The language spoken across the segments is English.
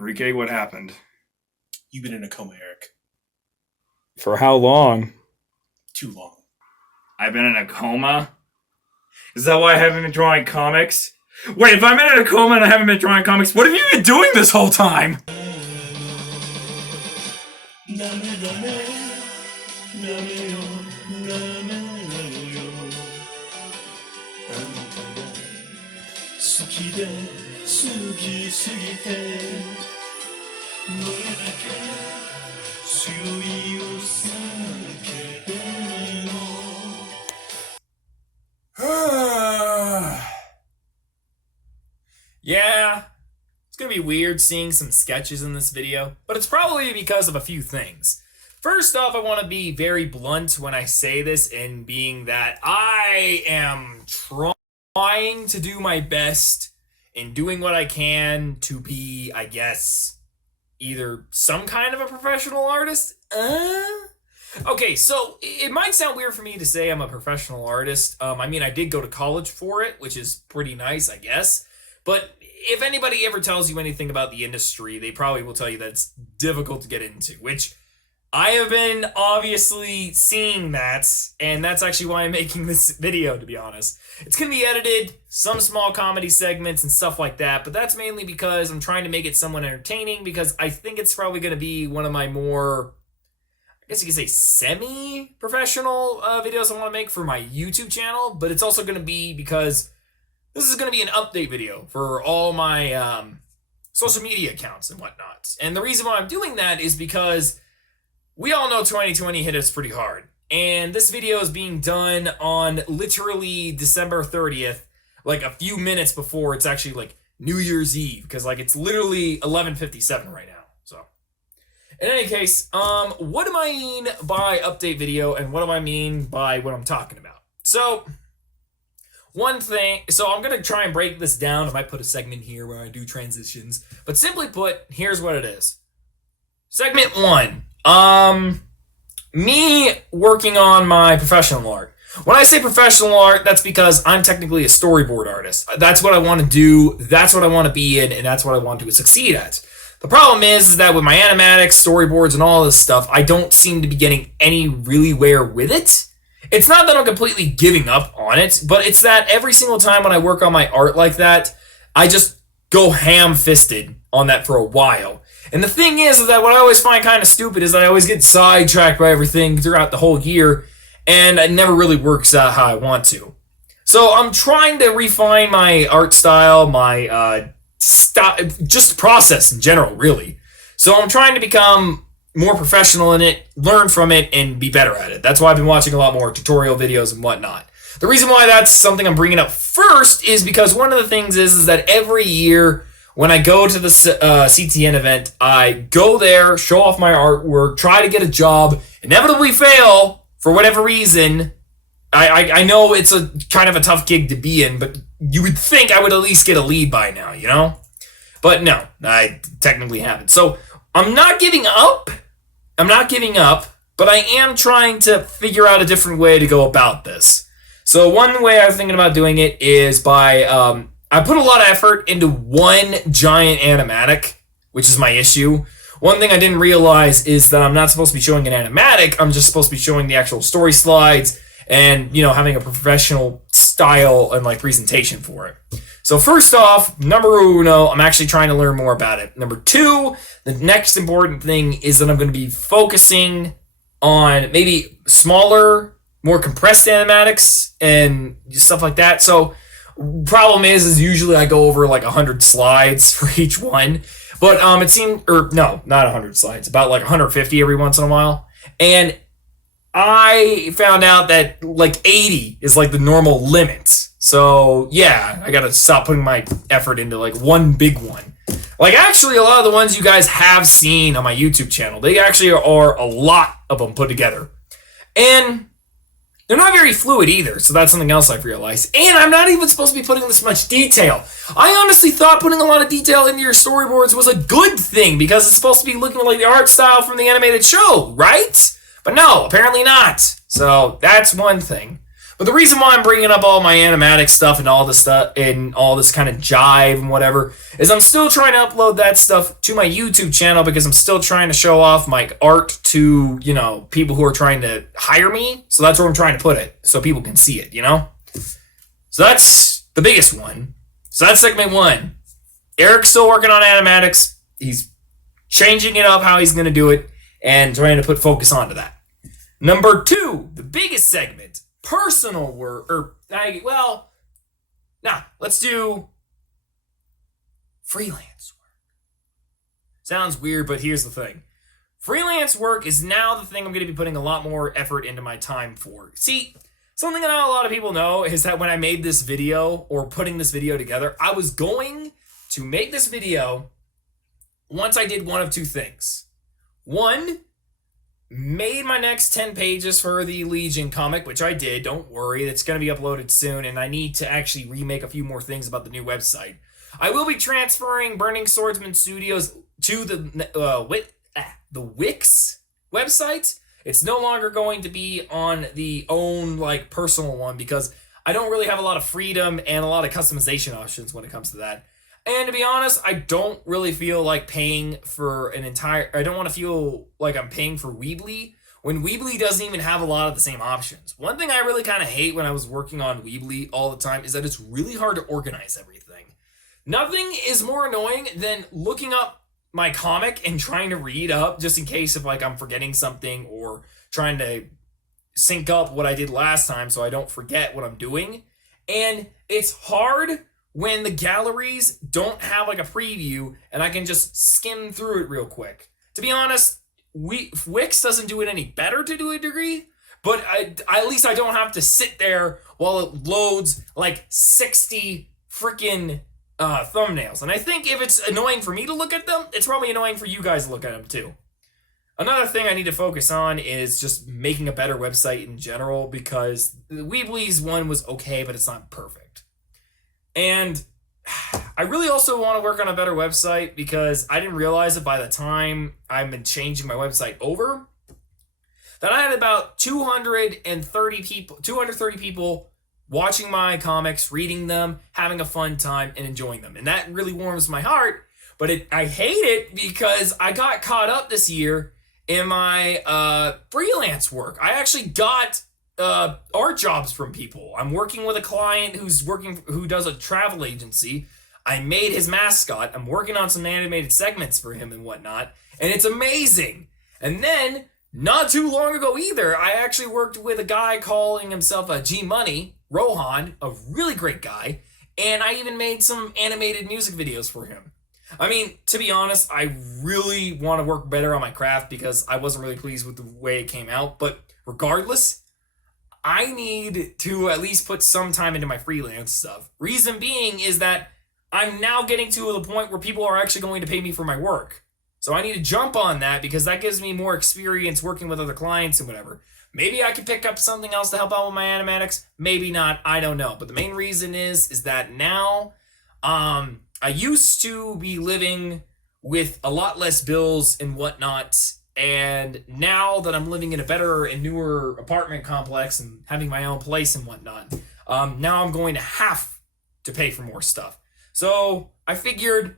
Enrique, what happened? You've been in a coma, Eric. For how long? Too long. I've been in a coma? Is that why I haven't been drawing comics? Wait, if I'm in a coma and I haven't been drawing comics, what have you been doing this whole time? Yeah, it's gonna be weird seeing some sketches in this video, but it's probably because of a few things. First off, I want to be very blunt when I say this, in being that I am trying to do my best in doing what I can to be, I guess, either some kind of a professional artist. Okay, so it might sound weird for me to say I'm a professional artist. I mean, I did go to college for it, which is pretty nice, I guess. But if anybody ever tells you anything about the industry, they probably will tell you that it's difficult to get into, which I have been obviously seeing that, and that's actually why I'm making this video, to be honest. It's going to be edited, some small comedy segments and stuff like that, but that's mainly because I'm trying to make it somewhat entertaining, because I think it's probably going to be one of my more, I guess you could say, semi-professional videos I want to make for my YouTube channel, but it's also going to be because this is going to be an update video for all my social media accounts and whatnot. And the reason why I'm doing that is because we all know 2020 hit us pretty hard. And this video is being done on literally December 30th, like a few minutes before it's actually like New Year's Eve, because like it's literally 11:57 right now. So in any case, what do I mean by update video and what do I mean by what I'm talking about? So one thing, so I'm going to try and break this down. I might put a segment here where I do transitions, but simply put, here's what it is. Segment 1, me working on my professional art. When I say professional art, that's because I'm technically a storyboard artist. That's what I want to do, that's what I want to be in, and that's what I want to succeed at. The problem is that with my animatics, storyboards, and all this stuff, I don't seem to be getting any really where with it. It's not that I'm completely giving up on it, but it's that every single time when I work on my art like that, I just go ham-fisted on that for a while. And the thing is that what I always find kind of stupid is that I always get sidetracked by everything throughout the whole year, and it never really works out how I want to. So I'm trying to refine my art style, my just process in general, really. So I'm trying to become more professional in it, learn from it, and be better at it. That's why I've been watching a lot more tutorial videos and whatnot. The reason why that's something I'm bringing up first is because one of the things is that every year when I go to the CTN event, I go there, show off my artwork, try to get a job, inevitably fail for whatever reason. I know it's a kind of a tough gig to be in, but you would think I would at least get a lead by now, you know? But no, I technically haven't. So I'm not giving up, but I am trying to figure out a different way to go about this. So one way I was thinking about doing it is by, I put a lot of effort into one giant animatic, which is my issue. One thing I didn't realize is that I'm not supposed to be showing an animatic, I'm just supposed to be showing the actual story slides and, you know, having a professional style and like presentation for it. So first off, number uno, I'm actually trying to learn more about it. Number two, the next important thing is that I'm going to be focusing on maybe smaller, more compressed animatics and stuff like that. So problem is usually I go over like 100 slides for each one. But it seemed, or no, not 100 slides, about like 150 every once in a while. And I found out that like 80 is like the normal limit. So yeah, I gotta stop putting my effort into like one big one. Like actually a lot of the ones you guys have seen on my YouTube channel, they actually are a lot of them put together. And they're not very fluid either, so that's something else I've realized. And I'm not even supposed to be putting this much detail. I honestly thought putting a lot of detail into your storyboards was a good thing because it's supposed to be looking like the art style from the animated show, right? But no, apparently not. So that's one thing. But the reason why I'm bringing up all my animatic stuff and all this stuff and all this kind of jive and whatever is I'm still trying to upload that stuff to my YouTube channel because I'm still trying to show off my art to, you know, people who are trying to hire me. So that's where I'm trying to put it so people can see it, you know? So that's the biggest one. So that's segment 1. Eric's still working on animatics. He's changing it up how he's going to do it and trying to put focus onto that. Number 2, the biggest segment, personal work, let's do freelance work. Sounds weird, but here's the thing. Freelance work is now the thing I'm going to be putting a lot more effort into my time for. See, something that not a lot of people know is that when I made this video or putting this video together, I was going to make this video once I did one of 2 things. 1, made my next 10 pages for the Legion comic, which I did. Don't worry, it's going to be uploaded soon, and I need to actually remake a few more things about the new website. I will be transferring Burning Swordsman Studios to the Wix website. It's no longer going to be on the own personal one because I don't really have a lot of freedom and a lot of customization options when it comes to that. And to be honest, I don't really feel like paying for I don't want to feel like I'm paying for Weebly when Weebly doesn't even have a lot of the same options. One thing I really kind of hate when I was working on Weebly all the time is that it's really hard to organize everything. Nothing is more annoying than looking up my comic and trying to read up just in case if I'm forgetting something or trying to sync up what I did last time so I don't forget what I'm doing. And it's hard when the galleries don't have a preview and I can just skim through it real quick. To be honest, Wix doesn't do it any better to a degree, but at least I don't have to sit there while it loads 60 freaking thumbnails. And I think if it's annoying for me to look at them, it's probably annoying for you guys to look at them too. Another thing I need to focus on is just making a better website in general because the Weebly's one was okay, but it's not perfect. And I really also want to work on a better website because I didn't realize that by the time I've been changing my website over, that I had about 230 people watching my comics, reading them, having a fun time, and enjoying them. And that really warms my heart, but I hate it because I got caught up this year in my freelance work. I actually got art jobs from people. I'm working with a client who does a travel agency. I made his mascot. I'm working on some animated segments for him and whatnot, and it's amazing. And then, not too long ago either, I actually worked with a guy calling himself G Money, Rohan, a really great guy, and I even made some animated music videos for him. I mean, to be honest, I really want to work better on my craft because I wasn't really pleased with the way it came out, but regardless, I need to at least put some time into my freelance stuff. Reason being is that I'm now getting to the point where people are actually going to pay me for my work. So I need to jump on that because that gives me more experience working with other clients and whatever. Maybe I could pick up something else to help out with my animatics. Maybe not. I don't know. But the main reason is that now I used to be living with a lot less bills and whatnot. And now that I'm living in a better and newer apartment complex and having my own place and whatnot, now I'm going to have to pay for more stuff. So I figured,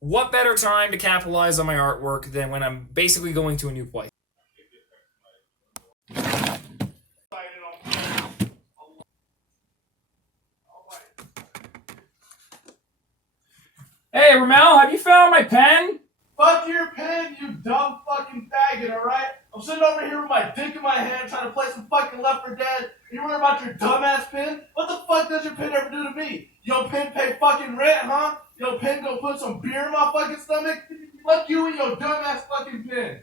what better time to capitalize on my artwork than when I'm basically going to a new place? Hey, Ramel, have you found my pen? Fuck your pen, you dumb fucking faggot, alright? I'm sitting over here with my dick in my hand trying to play some fucking Left 4 Dead, and you're worried about your dumbass pen? What the fuck does your pen ever do to me? Your pen pay fucking rent, huh? Your pen go put some beer in my fucking stomach? Fuck you and your dumbass fucking pen.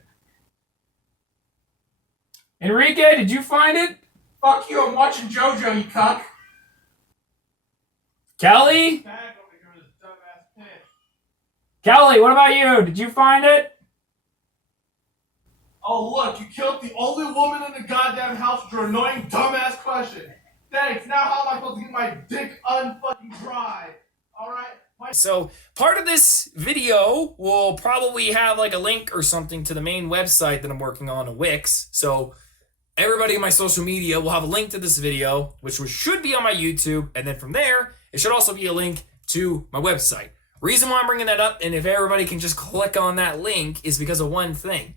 Enrique, did you find it? Fuck you, I'm watching JoJo, you cuck. Kelly? Bag over here with this dumbass pen. Kelly, what about you? Did you find it? Oh look, you killed the only woman in the goddamn house with your annoying dumbass question. Thanks, now how am I supposed to get my dick unfucking dry? Alright? So part of this video will probably have a link or something to the main website that I'm working on, a Wix. So everybody in my social media will have a link to this video, which should be on my YouTube. And then from there, it should also be a link to my website. Reason why I'm bringing that up, and if everybody can just click on that link, is because of one thing.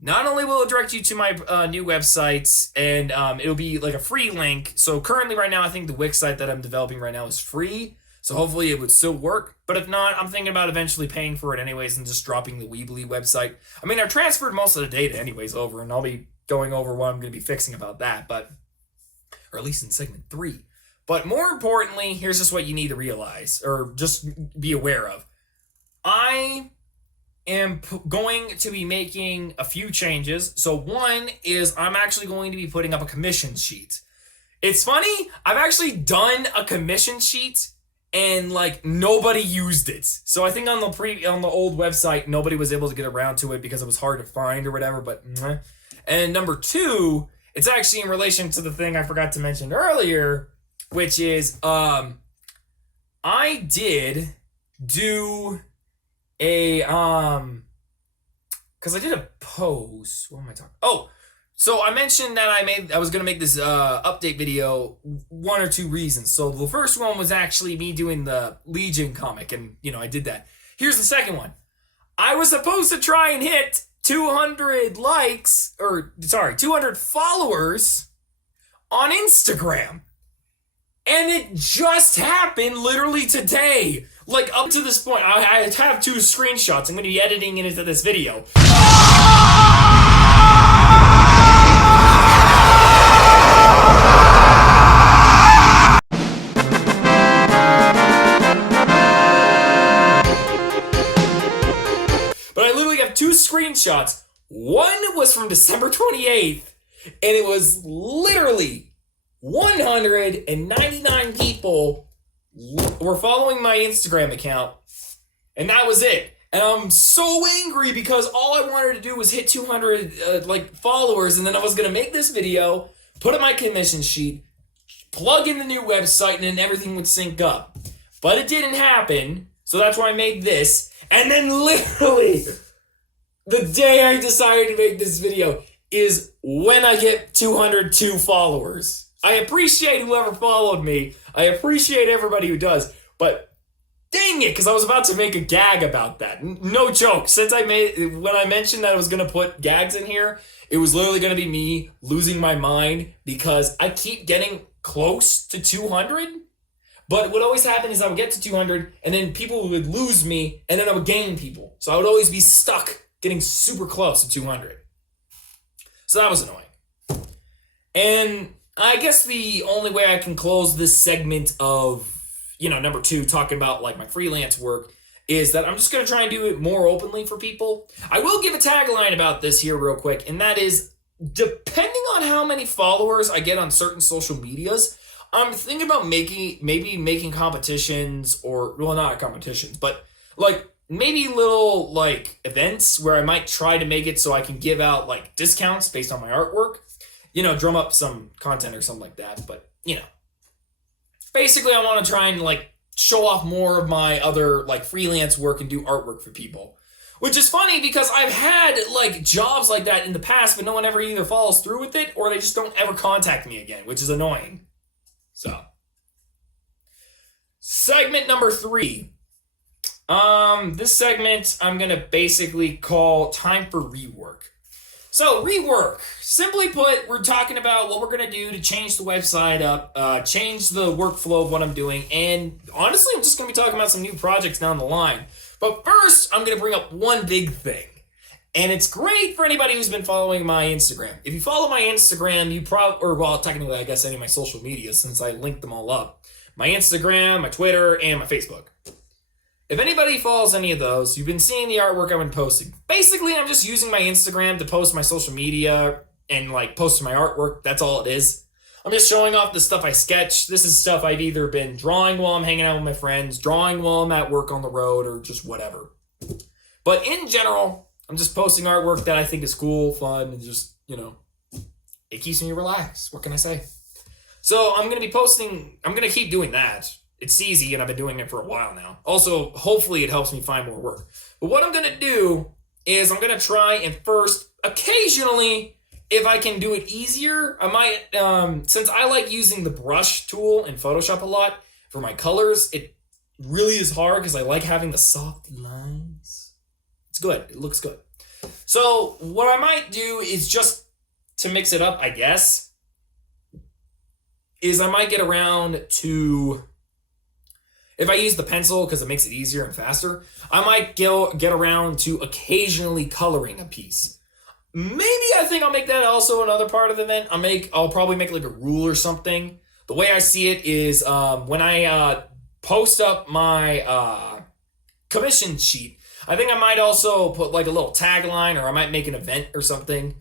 Not only will it direct you to my new websites, and it'll be like a free link. So currently right now, I think the Wix site that I'm developing right now is free. So hopefully it would still work. But if not, I'm thinking about eventually paying for it anyways and just dropping the Weebly website. I mean, I've transferred most of the data anyways over, and I'll be going over what I'm going to be fixing about that. But, or at least in segment 3. But more importantly, here's just what you need to realize, or just be aware of. I am going to be making a few changes. So one is I'm actually going to be putting up a commission sheet. It's funny, I've actually done a commission sheet and like nobody used it. So I think on the old website nobody was able to get around to it because it was hard to find or whatever, but and number 2, it's actually in relation to the thing I forgot to mention earlier, which is I did do a because I did a post. What am I talking? Oh, so I mentioned that I was gonna make this update video. 1 or 2 reasons. So the first one was actually me doing the Legion comic, and I did that. Here's the second one. I was supposed to try and hit 200 likes, 200 followers on Instagram. And it just happened literally today. Like, up to this point, I have 2 screenshots. I'm going to be editing it into this video. But I literally have 2 screenshots. One was from December 28th, and it was literally 199 people were following my Instagram account, and that was it. And I'm so angry because all I wanted to do was hit 200 followers, and then I was gonna make this video, put in my commission sheet, plug in the new website, and then everything would sync up. But it didn't happen, so that's why I made this. And then literally, the day I decided to make this video is when I get 202 followers. I appreciate whoever followed me. I appreciate everybody who does. But dang it, because I was about to make a gag about that. No joke. When I mentioned that I was going to put gags in here, it was literally going to be me losing my mind because I keep getting close to 200. But what always happened is I would get to 200 and then people would lose me and then I would gain people. So I would always be stuck getting super close to 200. So that was annoying. And I guess the only way I can close this segment of, number 2, talking about like my freelance work, is that I'm just going to try and do it more openly for people. I will give a tagline about this here real quick, and that is, depending on how many followers I get on certain social medias, I'm thinking about maybe making competitions, or, well, not competitions, but like maybe little like events where I might try to make it so I can give out like discounts based on my artwork. Drum up some content or something like that. But, basically I want to try and like show off more of my other like freelance work and do artwork for people. Which is funny because I've had like jobs like that in the past, but no one ever either follows through with it or they just don't ever contact me again, which is annoying. So, segment number 3. This segment I'm going to basically call Time for Rework. So, rework. Simply put, we're talking about what we're going to do to change the website up, change the workflow of what I'm doing, and honestly, I'm just going to be talking about some new projects down the line. But first, I'm going to bring up one big thing, and it's great for anybody who's been following my Instagram. If you follow my Instagram, technically, I guess any of my social media, since I linked them all up. My Instagram, my Twitter, and my Facebook. If anybody follows any of those, you've been seeing the artwork I've been posting. Basically, I'm just using my Instagram to post my social media and like post my artwork. That's all it is. I'm just showing off the stuff I sketch. This is stuff I've either been drawing while I'm hanging out with my friends, drawing while I'm at work on the road, or just whatever. But in general, I'm just posting artwork that I think is cool, fun, and just, it keeps me relaxed. What can I say? So I'm going to keep doing that. It's easy, and I've been doing it for a while now. Also, hopefully it helps me find more work. But what I'm going to do is I'm going to try and first occasionally if I can do it easier, I might, since I like using the brush tool in Photoshop a lot for my colors, it really is hard because I like having the soft lines. It's good. It looks good. So what I might do is just to mix it up, I guess, is I might get around to, if I use the pencil because it makes it easier and faster, I might get around to occasionally coloring a piece. Maybe I think I'll make that also another part of the event. I'll probably make like a rule or something. The way I see it is when I post up my commission sheet, I think I might also put like a little tagline, or I might make an event or something.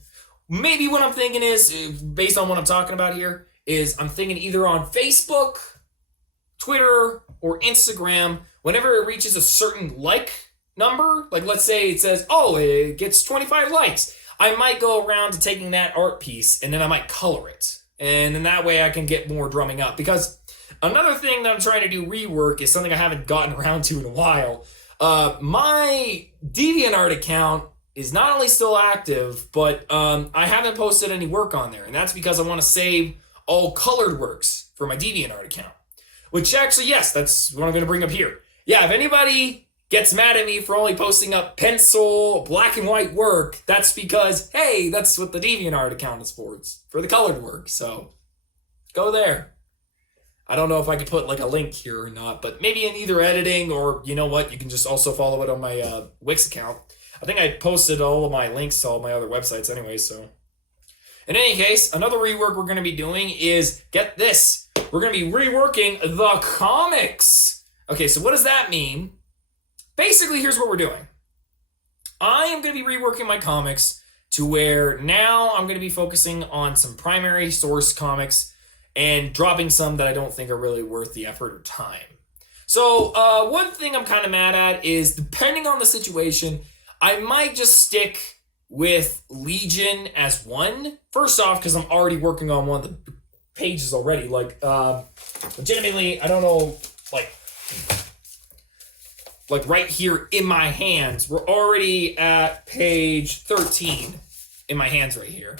Maybe what I'm thinking is, based on what I'm talking about here, is I'm thinking either on Facebook, Twitter, or Instagram, whenever it reaches a certain like number, like let's say it says, oh, it gets 25 likes, I might go around to taking that art piece and then I might color it. And then that way I can get more drumming up. Because another thing that I'm trying to do rework is something I haven't gotten around to in a while. My DeviantArt account is not only still active, but I haven't posted any work on there. And that's because I want to save all colored works for my DeviantArt account. Which actually, yes, that's what I'm going to bring up here. Yeah, if anybody gets mad at me for only posting up pencil, black and white work, that's because, hey, that's what the DeviantArt account is for. It's for the colored work, so go there. I don't know if I could put like a link here or not, but maybe in either editing, or you know what, you can just also follow it on my Wix account. I think I posted all of my links to all my other websites anyway, so. In any case, another rework we're going to be doing is, get this, we're going to be reworking the comics. Okay, so what does that mean? Basically, here's what we're doing. I am going to be reworking my comics to where now I'm going to be focusing on some primary source comics and dropping some that I don't think are really worth the effort or time. So one thing I'm kind of mad at is, depending on the situation, I might just stick with Legion as one. First off, because I'm already working on one of the pages already. Like, legitimately, I don't know, like right here in my hands, we're already at page 13 in my hands right here.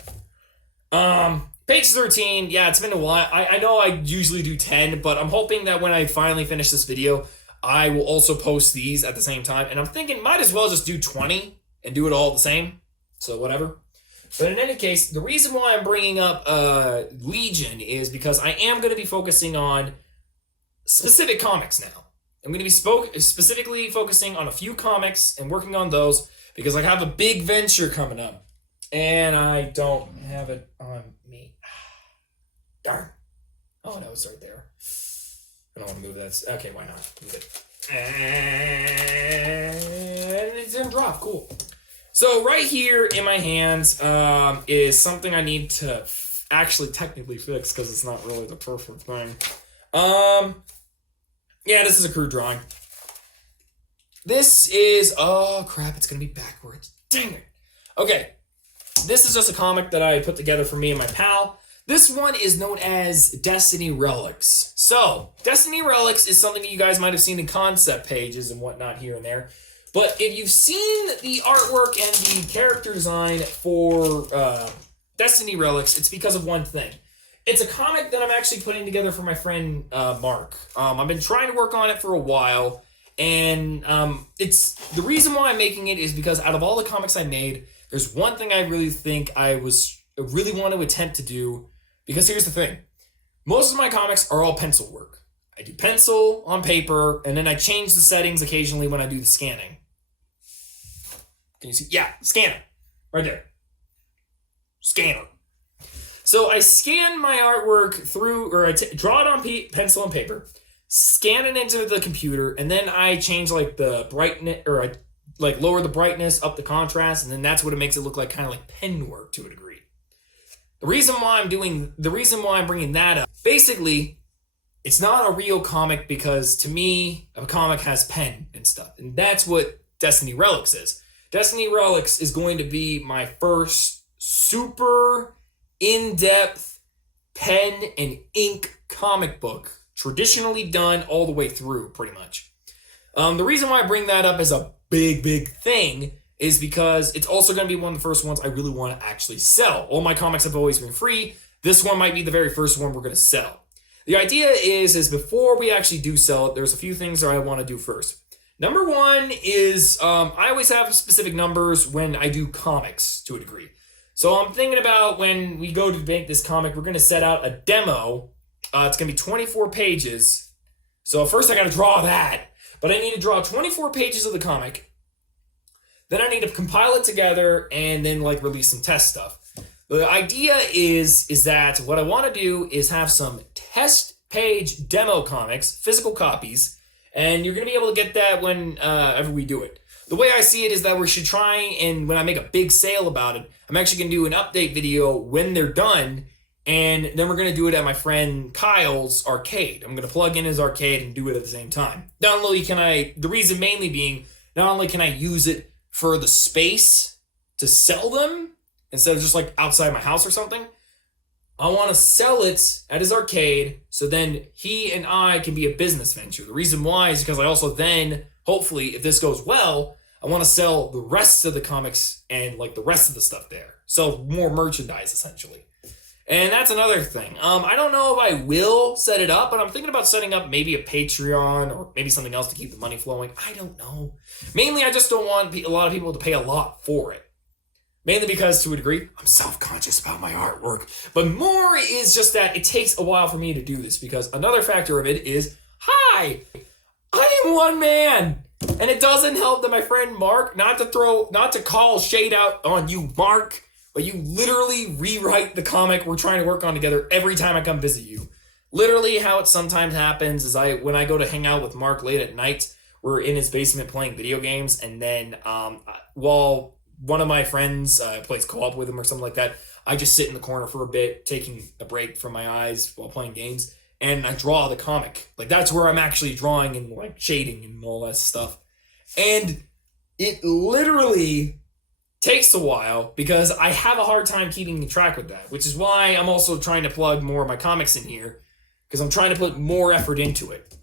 Page 13, yeah, it's been a while. I know I usually do 10, but I'm hoping that when I finally finish this video, I will also post these at the same time. And I'm thinking, might as well just do 20 and do it all the same. So whatever. But in any case, the reason why I'm bringing up Legion is because I am going to be focusing on specific comics now. I'm going to be specifically focusing on a few comics and working on those because I have a big venture coming up. And I don't have it on me. Darn. Oh, no, it's right there. I don't want to move that. Okay, why not? Move it. And it didn't drop. Cool. So right here in my hands is something I need to actually technically fix because it's not really the perfect thing. Yeah, this is a crude drawing. This is, oh crap, it's gonna be backwards. Dang it. Okay, this is just a comic that I put together for me and my pal. This one is known as Destiny Relics. So, Destiny Relics is something that you guys might have seen in concept pages and whatnot here and there. But if you've seen the artwork and the character design for Destiny Relics, it's because of one thing. It's a comic that I'm actually putting together for my friend Mark. I've been trying to work on it for a while, and it's the reason why I'm making it is because out of all the comics I made, there's one thing I really think I really want to attempt to do. Because here's the thing: most of my comics are all pencil work. I do pencil on paper, and then I change the settings occasionally when I do the scanning. Can you see? Yeah, scanner. Right there. Scanner. So I scan my artwork through, or I draw it on pencil and paper, scan it into the computer, and then I change like the brightness, or I like lower the brightness, up the contrast, and then that's what it makes it look like, kind of like pen work to a degree. The reason why I'm bringing that up, basically, it's not a real comic because to me, a comic has pen and stuff, and that's what Destiny Relics is. Destiny Relics is going to be my first super in-depth pen and ink comic book, traditionally done all the way through, pretty much. The reason why I bring that up as a big thing is because it's also going to be one of the first ones I really want to actually sell. All my comics have always been free. This one might be the very first one we're going to sell. The idea is before we actually do sell it, there's a few things that I want to do first. Number one is I always have specific numbers when I do comics to a degree. So I'm thinking about when we go to make this comic, we're going to set out a demo. It's going to be 24 pages. So first I got to draw that. But I need to draw 24 pages of the comic. Then I need to compile it together and then like release some test stuff. The idea is that what I want to do is have some test page demo comics, physical copies, and you're going to be able to get that whenever we do it. The way I see it is that we should try, and when I make a big sale about it, I'm actually going to do an update video when they're done, and then we're going to do it at my friend Kyle's arcade. I'm going to plug in his arcade and do it at the same time. Not only can the reason mainly being, not only can I use it for the space to sell them, instead of just like outside my house or something, I want to sell it at his arcade so then he and I can be a business venture. The reason why is because I also then, hopefully, if this goes well, I want to sell the rest of the comics and like the rest of the stuff there. Sell more merchandise, essentially. And that's another thing. I don't know if I will set it up, but I'm thinking about setting up maybe a Patreon or maybe something else to keep the money flowing. I don't know. Mainly, I just don't want a lot of people to pay a lot for it. Mainly because, to a degree, I'm self-conscious about my artwork. But more is just that it takes a while for me to do this, because another factor of it is, hi, I am one man. And it doesn't help that my friend Mark, not to call shade out on you, Mark, but you literally rewrite the comic we're trying to work on together every time I come visit you. Literally how it sometimes happens is when I go to hang out with Mark late at night, we're in his basement playing video games, and then while one of my friends plays co-op with him or something like that, I just sit in the corner for a bit, taking a break from my eyes while playing games, and I draw the comic. Like, that's where I'm actually drawing and like shading and all that stuff. And it literally takes a while because I have a hard time keeping track with that, which is why I'm also trying to plug more of my comics in here, because I'm trying to put more effort into it.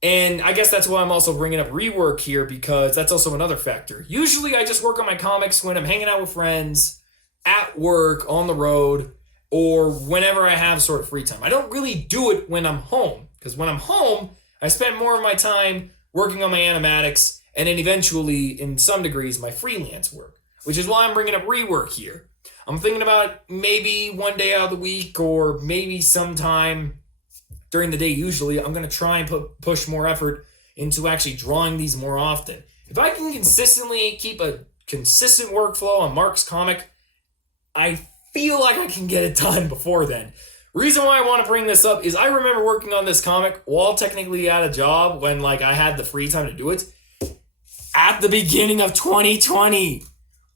And I guess that's why I'm also bringing up Rework here, because that's also another factor. Usually I just work on my comics when I'm hanging out with friends, at work, on the road, or whenever I have sort of free time. I don't really do it when I'm home, because when I'm home, I spend more of my time working on my animatics, and then eventually, in some degrees, my freelance work, which is why I'm bringing up Rework here. I'm thinking about maybe one day out of the week, or maybe sometime during the day, usually, I'm going to try and push more effort into actually drawing these more often. If I can consistently keep a consistent workflow on Mark's comic, I feel like I can get it done before then. Reason why I want to bring this up is I remember working on this comic while technically at a job when like I had the free time to do it at the beginning of 2020.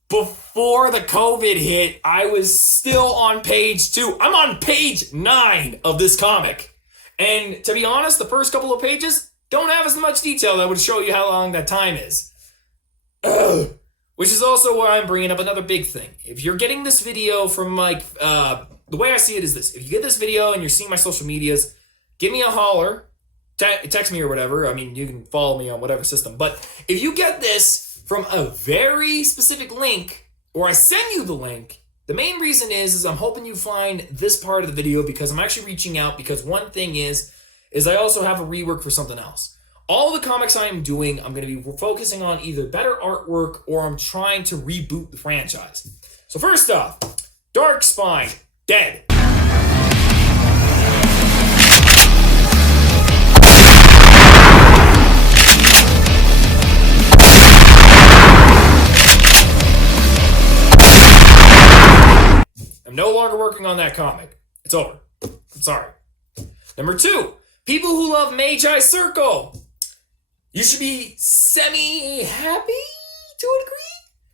Before the COVID hit, I was still on page 2. I'm on page 9 of this comic. And to be honest, the first couple of pages don't have as much detail that would show you how long that time is. Which is also why I'm bringing up another big thing. If you're getting this video from like, the way I see it is this. If you get this video and you're seeing my social medias, give me a holler, text me or whatever. I mean, you can follow me on whatever system. But if you get this from a very specific link, or I send you the link, the main reason is I'm hoping you find this part of the video, because I'm actually reaching out, because one thing is I also have a rework for something else. All the comics I am doing, I'm going to be focusing on either better artwork or I'm trying to reboot the franchise. So first off, Dark Spine, dead. I'm no longer working on that comic. It's over. I'm sorry. Number 2, people who love Magi Circle. You should be semi-happy to a degree?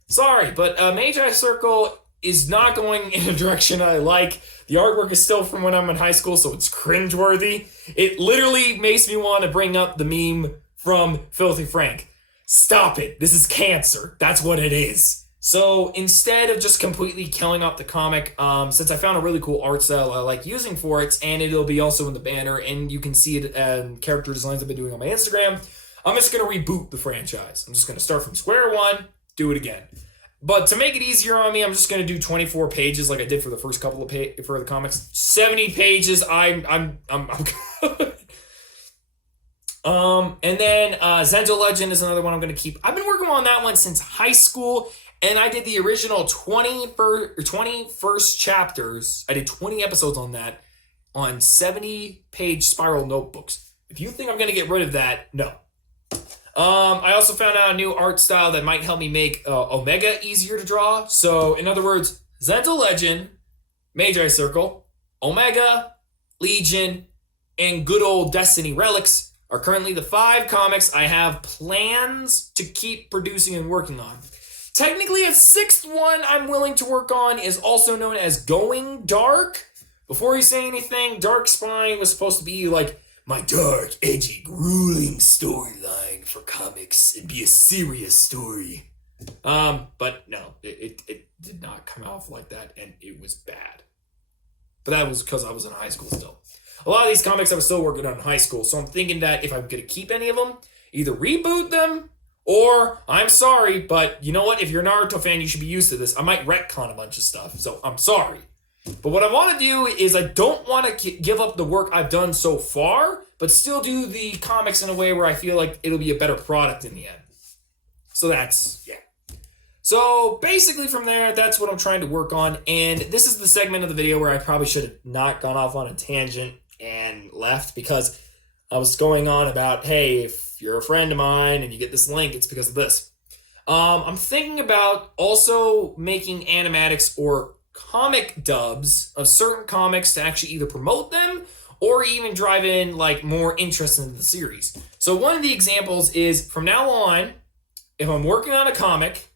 Sorry, but Magi Circle is not going in a direction I like. The artwork is still from when I'm in high school, so it's cringeworthy. It literally makes me want to bring up the meme from Filthy Frank. Stop it. This is cancer. That's what it is. So instead of just completely killing off the comic, since I found a really cool art style I like using for it, and it'll be also in the banner, and you can see it in character designs I've been doing on my Instagram, I'm just going to reboot the franchise. I'm just going to start from square one, do it again. But to make it easier on me, I'm just gonna do 24 pages like I did for the first couple of for the comics. 70 pages. I'm good. And then Zendo Legend is another one I'm gonna keep. I've been working on that one since high school, and I did the original 21st chapters. I did 20 episodes on that on 70-page spiral notebooks. If you think I'm gonna get rid of that, no. I also found out a new art style that might help me make Omega easier to draw. So, in other words, Zendo Legend, Magi Circle, Omega, Legion, and good old Destiny Relics are currently the 5 comics I have plans to keep producing and working on. Technically, a 6th one I'm willing to work on is also known as Going Dark. Before you say anything, Dark Spine was supposed to be like my dark, edgy, grueling storyline for comics and be a serious story. But no, it did not come off like that, and it was bad. But that was because I was in high school still. A lot of these comics I was still working on in high school, so I'm thinking that if I'm gonna keep any of them, either reboot them, or, I'm sorry, but you know what? If you're a Naruto fan, you should be used to this. I might retcon a bunch of stuff, so I'm sorry. But what I want to do is I don't want to give up the work I've done so far, but still do the comics in a way where I feel like it'll be a better product in the end. So that's, yeah. So basically from there, that's what I'm trying to work on. And this is the segment of the video where I probably should have not gone off on a tangent and left, because I was going on about, hey, if you're a friend of mine and you get this link, it's because of this. I'm thinking about also making animatics or comic dubs of certain comics to actually either promote them or even drive in like more interest into the series. So one of the examples is, from now on, if I'm working on a comic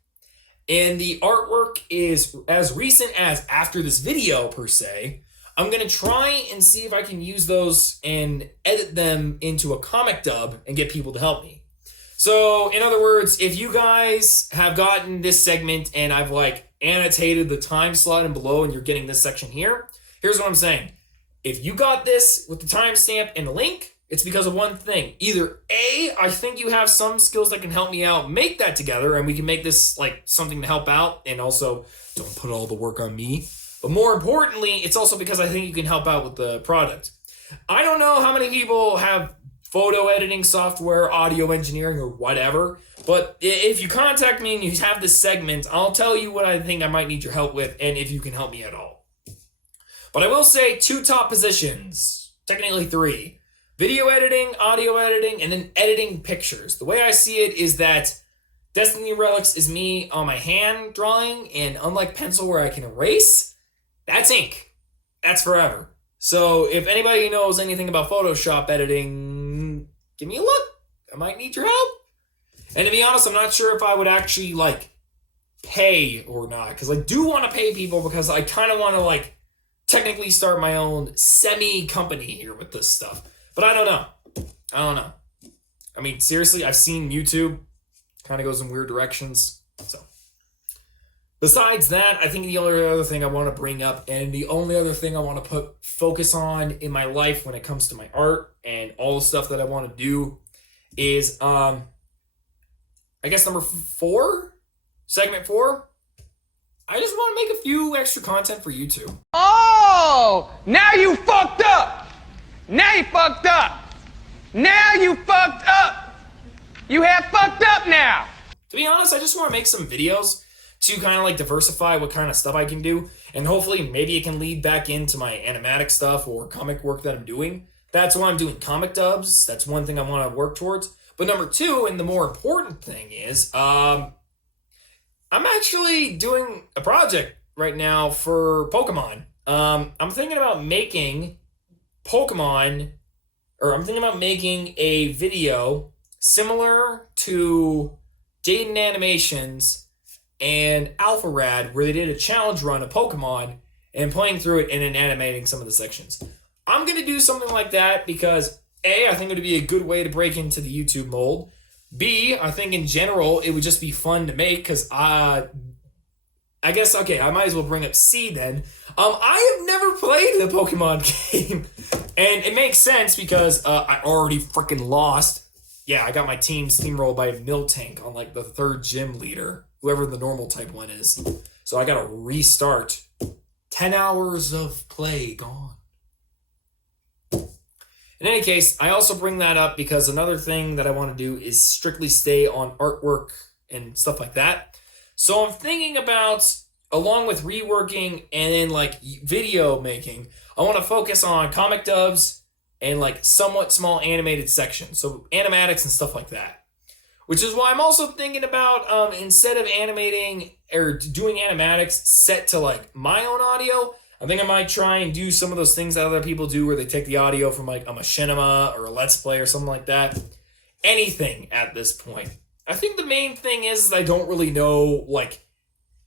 and the artwork is as recent as after this video per se, I'm going to try and see if I can use those and edit them into a comic dub and get people to help me. So, in other words, if you guys have gotten this segment and I've like annotated the time slot and below and you're getting this section here, here's what I'm saying. If you got this with the timestamp and the link, it's because of one thing. Either A, I think you have some skills that can help me out make that together and we can make this like something to help out, and also don't put all the work on me. But more importantly, it's also because I think you can help out with the product. I don't know how many people have photo editing software, audio engineering, or whatever, but if you contact me and you have this segment, I'll tell you what I think I might need your help with and if you can help me at all. But I will say 2 top positions, technically 3. Video editing, audio editing, and then editing pictures. The way I see it is that Destiny Relics is me on my hand drawing, and unlike pencil where I can erase, that's ink. That's forever. So if anybody knows anything about Photoshop editing, give me a look. I might need your help. And to be honest, I'm not sure if I would actually like pay or not, because I do want to pay people, because I kind of want to like technically start my own semi-company here with this stuff. But I don't know. I mean, seriously, I've seen YouTube kind of goes in weird directions. So besides that, I think the only other thing I want to bring up, and the only other thing I want to focus on in my life when it comes to my art and all the stuff that I want to do is, I guess number 4, segment 4. I just want to make a few extra content for YouTube. Oh, now you fucked up. Now you fucked up. Now you fucked up. You have fucked up now. To be honest, I just want to make some videos to kind of like diversify what kind of stuff I can do, and hopefully maybe it can lead back into my animatic stuff or comic work that I'm doing. That's why I'm doing comic dubs. That's one thing I want to work towards. But number 2, and the more important thing is, I'm actually doing a project right now for Pokemon. I'm thinking about making a video similar to Jaden Animations and Alpha Rad, where they did a challenge run of Pokemon and playing through it and then animating some of the sections. I'm going to do something like that because A, I think it would be a good way to break into the YouTube mold. B, I think in general it would just be fun to make because I guess, okay, I might as well bring up C then. I have never played the Pokemon game, and it makes sense because I already freaking lost. Yeah, I got my team steamrolled by a Miltank on like the 3rd gym leader. whoever the normal type one is. So I gotta restart. 10 hours of play gone. In any case, I also bring that up because another thing that I want to do is strictly stay on artwork and stuff like that. So I'm thinking about, along with reworking and then like video making, I want to focus on comic dubs and like somewhat small animated sections. So animatics and stuff like that. Which is why I'm also thinking about, instead of animating or doing animatics set to like my own audio, I think I might try and do some of those things that other people do where they take the audio from like a machinima or a Let's Play or something like that. Anything at this point. I think the main thing is I don't really know, like,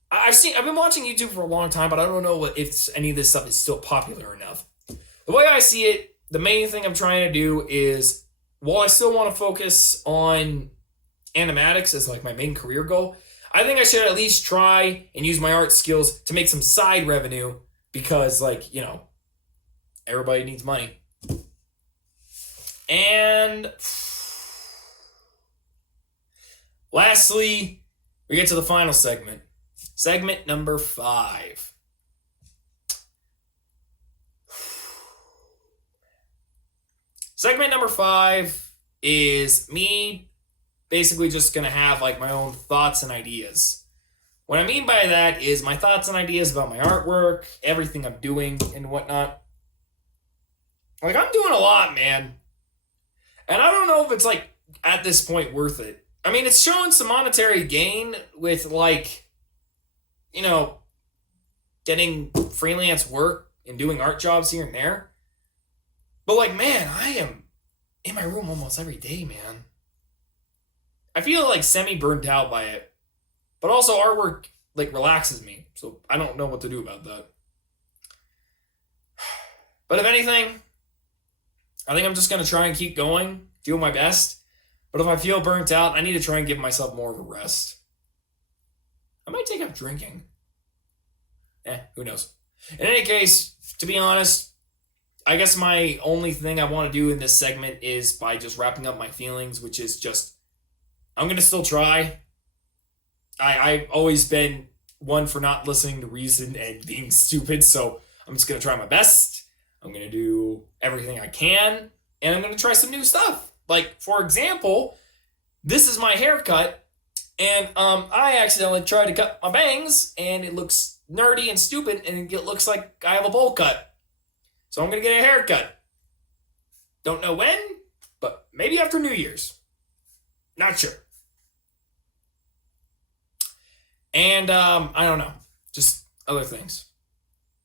I've been watching YouTube for a long time, but I don't know if any of this stuff is still popular enough. The way I see it, the main thing I'm trying to do is, while I still want to focus on animatics as like my main career goal, I think I should at least try and use my art skills to make some side revenue. Because, like, you know, everybody needs money. And lastly, we get to the final segment. Segment number 5. Segment number 5 is me basically just going to have, like, my own thoughts and ideas. What I mean by that is my thoughts and ideas about my artwork, everything I'm doing and whatnot. Like, I'm doing a lot, man. And I don't know if it's, like, at this point worth it. I mean, it's showing some monetary gain with, like, you know, getting freelance work and doing art jobs here and there. But, like, man, I am in my room almost every day, man. I feel, like, semi-burnt out by it. But also artwork, like, relaxes me. So I don't know what to do about that. But if anything, I think I'm just going to try and keep going, do my best. But if I feel burnt out, I need to try and give myself more of a rest. I might take up drinking. Who knows? In any case, to be honest, I guess my only thing I want to do in this segment is by just wrapping up my feelings, which is just, I'm going to still try. I've always been one for not listening to reason and being stupid, so I'm just going to try my best. I'm going to do everything I can, and I'm going to try some new stuff. Like, for example, this is my haircut, and I accidentally tried to cut my bangs, and it looks nerdy and stupid, and it looks like I have a bowl cut. So I'm going to get a haircut. Don't know when, but maybe after New Year's. Not sure. And, I don't know. Just other things.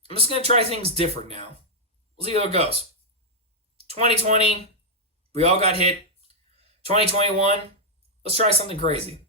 I'm just going to try things different now. We'll see how it goes. 2020, we all got hit. 2021, let's try something crazy.